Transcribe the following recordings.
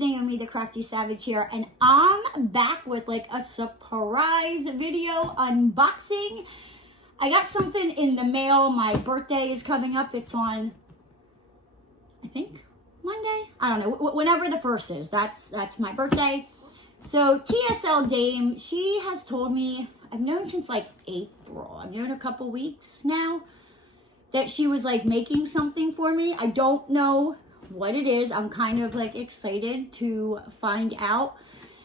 Naomi, the Crafty Savage here, and I'm back with like a surprise video unboxing. I got something in the mail. My birthday is coming up. It's on, I think, Monday. I don't know. Whenever the 1st is. That's my birthday. So TSL Dame, she has told me, I've known since like April. I've known a couple weeks now that she was like making something for me. I don't know what it is. I'm kind of like excited to find out.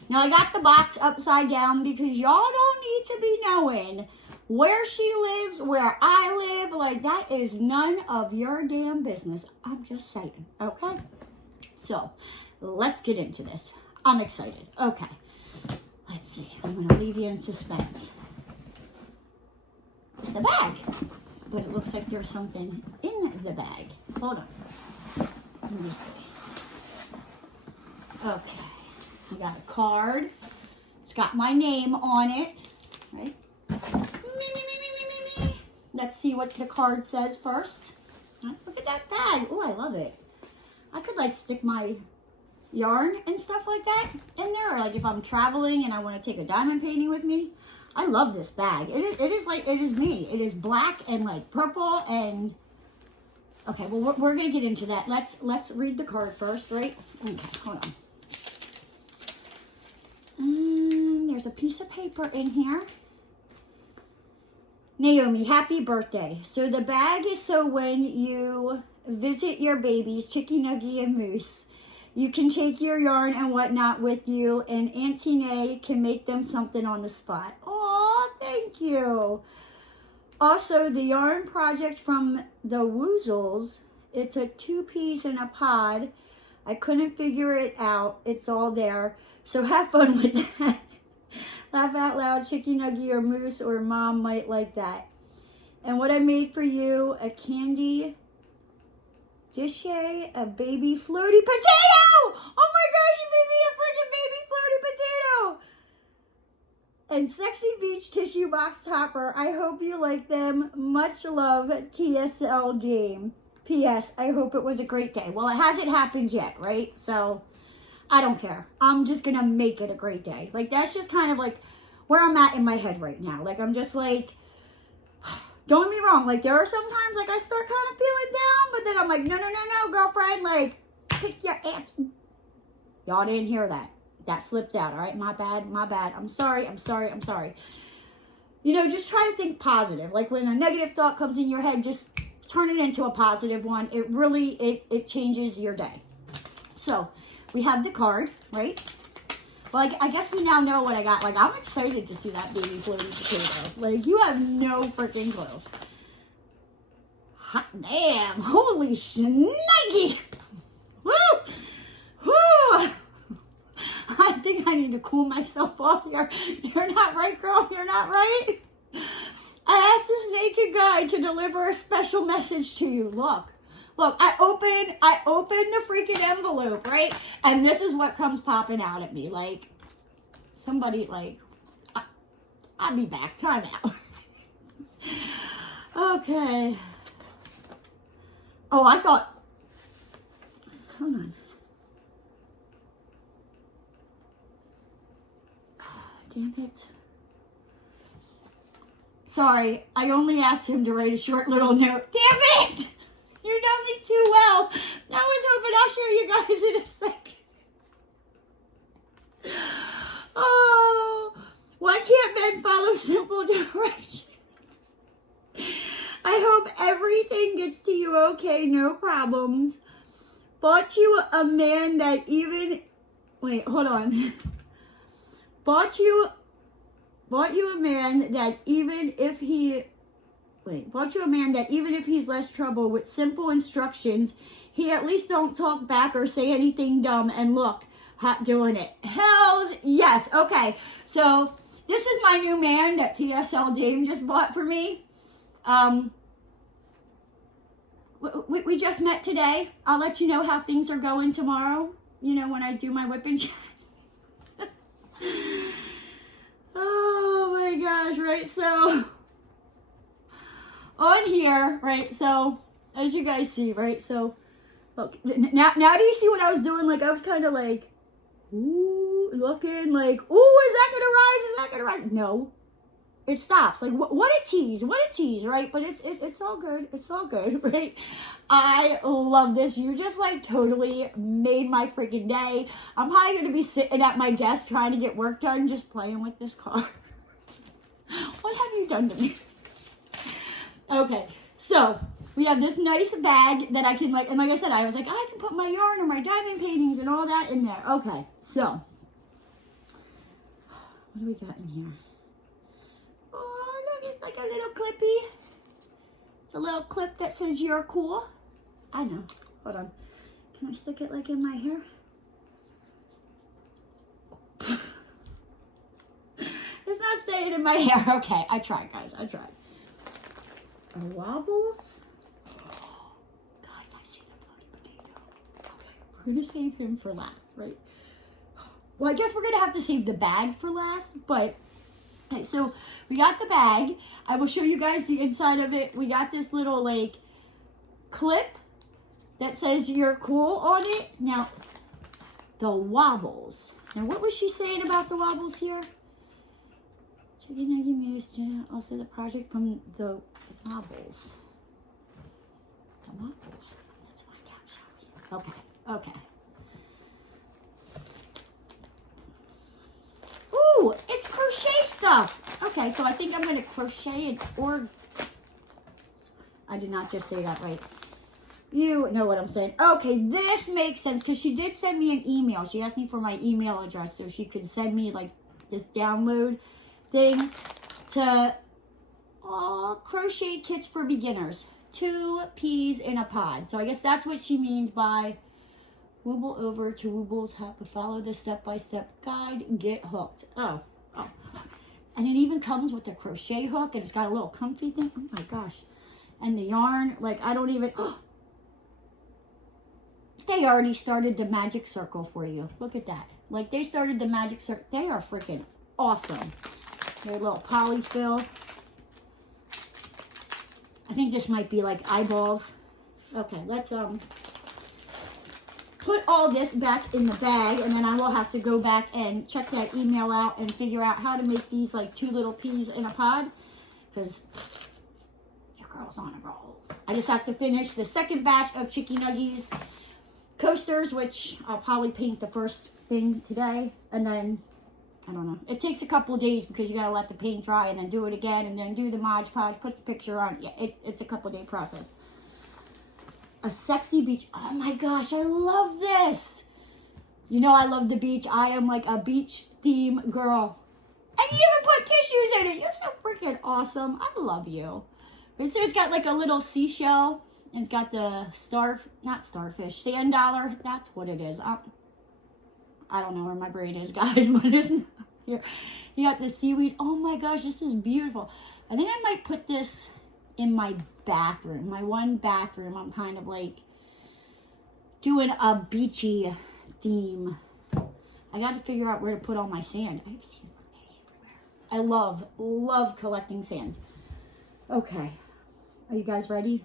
Now I got the box upside down because y'all don't need to be knowing where she lives, where I live. Like, that is none of your damn business. I'm just saying, okay? So let's get into this. I'm excited. Okay, let's see. I'm gonna leave you in suspense. It's a bag, but it looks like there's something in the bag. Hold on. Let me see. Okay, I got a card. It's got my name on it, right? Let's see what the card says first. Look at that bag. Oh, I love it. I could like stick my yarn and stuff like that in there, or like if I'm traveling and I want to take a diamond painting with me. I love this bag. It is like, it is me. It is black and like purple and... Okay, well, we're going to get into that. Let's read the card first, right? Okay, hold on. There's a piece of paper in here. Naomi, happy birthday. So the bag is so when you visit your babies, Chicky, Nuggy, and Moose, you can take your yarn and whatnot with you, and Auntie Nay can make them something on the spot. Aw, thank you. Also, the yarn project from the Woozles, it's a 2-piece in a pod. I couldn't figure it out. It's all there. So have fun with that. Laugh out loud, Chicky, Nuggy, or Moose, or Mom might like that. And what I made for you, a candy dish, a baby floaty potato! Oh my gosh, you made me a freaking baby floaty potato! And sexy beach tissue box topper. I hope you like them. Much love, TSL Dame. P.S. I hope it was a great day. Well, it hasn't happened yet, right? So I don't care. I'm just gonna make it a great day. Like, that's just kind of like where I'm at in my head right now. Like, I'm just like, don't get me wrong. Like, there are some times like I start kind of feeling down, but then I'm like, no, girlfriend. Like, kick your ass. Y'all didn't hear that. That slipped out, all right? My bad. I'm sorry. You know, just try to think positive. Like, when a negative thought comes in your head, just turn it into a positive one. It really, it changes your day. So, we have the card, right? Well, I guess we now know what I got. Like, I'm excited to see that baby floaty potato. Like, you have no freaking clue. Hot damn. Holy shnikey. Woo! Woo! I think I need to cool myself off here. You're not right, girl. You're not right. I asked this naked guy to deliver a special message to you. Look, I opened the freaking envelope, right? And this is what comes popping out at me. Like, somebody, like, I'll be back. Time out. Okay. Oh, I thought, hold on. Damn it. Sorry, I only asked him to write a short little note. Damn it! You know me too well. I was hoping I'll show you guys in a second. Oh, why can't men follow simple directions? I hope everything gets to you okay, no problems. Bought you a man that even... Wait, hold on. Bought you a man that even if he's less trouble with simple instructions, he at least don't talk back or say anything dumb. And look, hot doing it. Hells yes. Okay, so this is my new man that TSL Dame just bought for me. We just met today. I'll let you know how things are going tomorrow, you know, when I do my whip and chat. Oh my gosh, right? So on here, right? So as you guys see, right? So look, now do you see what I was doing? Like, I was kind of like ooh, looking like, ooh, is that gonna rise? Is that gonna rise? No, it stops. Like, what a tease, right? But it's all good. It's all good, right? I love this. You just like totally made my freaking day. I'm probably gonna be sitting at my desk trying to get work done, just playing with this card. What have you done to me? Okay, so we have this nice bag that I can like, and like I said, I was like, I can put my yarn and my diamond paintings and all that in there. Okay, so what do we got in here? Oh, look, it's like a little clippy. It's a little clip that says you're cool. I know. Hold on. Can I stick it like in my hair? It's not staying in my hair. Okay, I tried, guys. I tried. Wobbles. Guys, I see the bloody potato. Okay, we're going to save him for last, right? Well, I guess we're going to have to save the bag for last, but okay, so we got the bag. I will show you guys the inside of it. We got this little like clip that says you're cool on it. Now, the wobbles. Now, what was she saying about the wobbles here? Chicken Nugget Moose, also the project from the wobbles. The wobbles. Let's find out, shall we? Okay, okay. Ooh, it's crochet stuff. Okay, so I think I'm going to crochet an org. I did not just say that right. You know what I'm saying. Okay, this makes sense because she did send me an email. She asked me for my email address so she could send me like this download thing to crochet kits for beginners. 2 peas in a pod. So I guess that's what she means by wooble over to wooble's hut, but follow the step-by-step guide and get hooked. Oh. And it even comes with a crochet hook and it's got a little comfy thing. Oh my gosh. And the yarn, like I don't even, they already started the magic circle for you. Look at that. Like they started the magic circle. They are freaking awesome. Their little polyfill. I think this might be like eyeballs. Okay, let's put all this back in the bag, and then I will have to go back and check that email out and figure out how to make these like 2 little peas in a pod, because your girl's on a roll. I just have to finish the second batch of Chicky Nuggies coasters, which I'll probably paint the first thing today, and then I don't know. It takes a couple of days because you gotta let the paint dry and then do it again and then do the Mod Podge, put the picture on. Yeah, it's a couple of day process. A sexy beach. Oh my gosh, I love this. You know I love the beach. I am like a beach theme girl. And you even put tissues in it. You're so freaking awesome. I love you. So it's got like a little seashell. And it's got the not starfish, sand dollar. That's what it is. I don't know where my brain is, guys, but it's not here. You got the seaweed. Oh my gosh, this is beautiful. I think I might put this in my bathroom. My one bathroom. I'm kind of like doing a beachy theme. I got to figure out where to put all my sand. I have sand everywhere. I love collecting sand. Okay. Are you guys ready?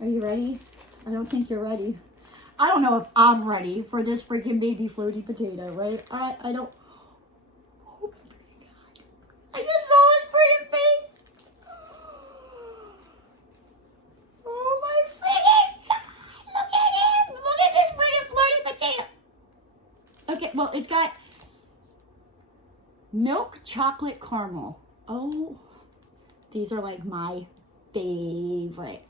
Are you ready? I don't think you're ready. I don't know if I'm ready for this freaking baby floaty potato, right? I don't. Oh my freaking God. I just saw his freaking face. Oh my freaking God. Look at him. Look at this freaking floaty potato. Okay, well, it's got milk chocolate caramel. Oh, these are like my favorite.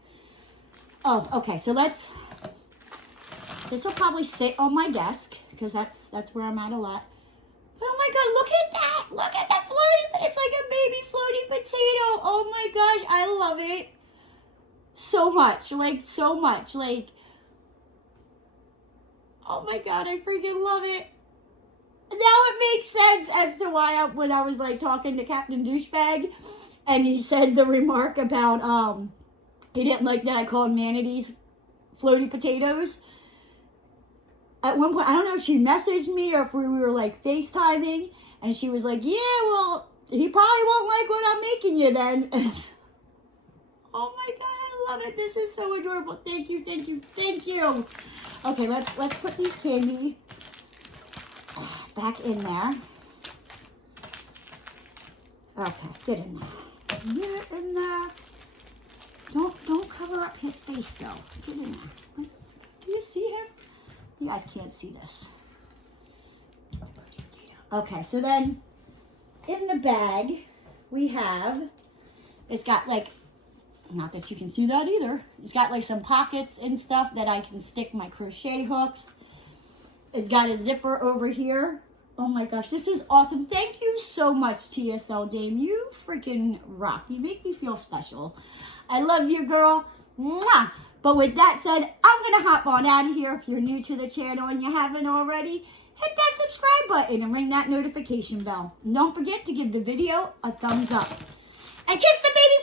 Oh, okay, so this will probably sit on my desk because that's where I'm at a lot. But oh my God, look at that. Look at that floaty. It's like a baby floaty potato. Oh my gosh, I love it so much. Like, so much. Like, oh my God, I freaking love it. And now it makes sense as to why when I was like talking to Captain Douchebag and he said the remark about, he didn't like that I called manatees floaty potatoes. At one point, I don't know if she messaged me or if we were like FaceTiming, and she was like, yeah, well, he probably won't like what I'm making you then. Oh my God, I love it. This is so adorable. Thank you, thank you, thank you. Okay, let's put these candy back in there. Okay, get in there. Get in there. Don't cover up his face though. Get in there. Do you see him? You guys can't see this. Okay, so then in the bag we have, it's got like, not that you can see that either. It's got like some pockets and stuff that I can stick my crochet hooks. It's got a zipper over here. Oh my gosh, this is awesome. Thank you so much, TSL Dame. You freaking rock. You make me feel special. I love you, girl. Mwah! But with that said, I'm going to hop on out of here. If you're new to the channel and you haven't already, hit that subscribe button and ring that notification bell. And don't forget to give the video a thumbs up. And kiss the baby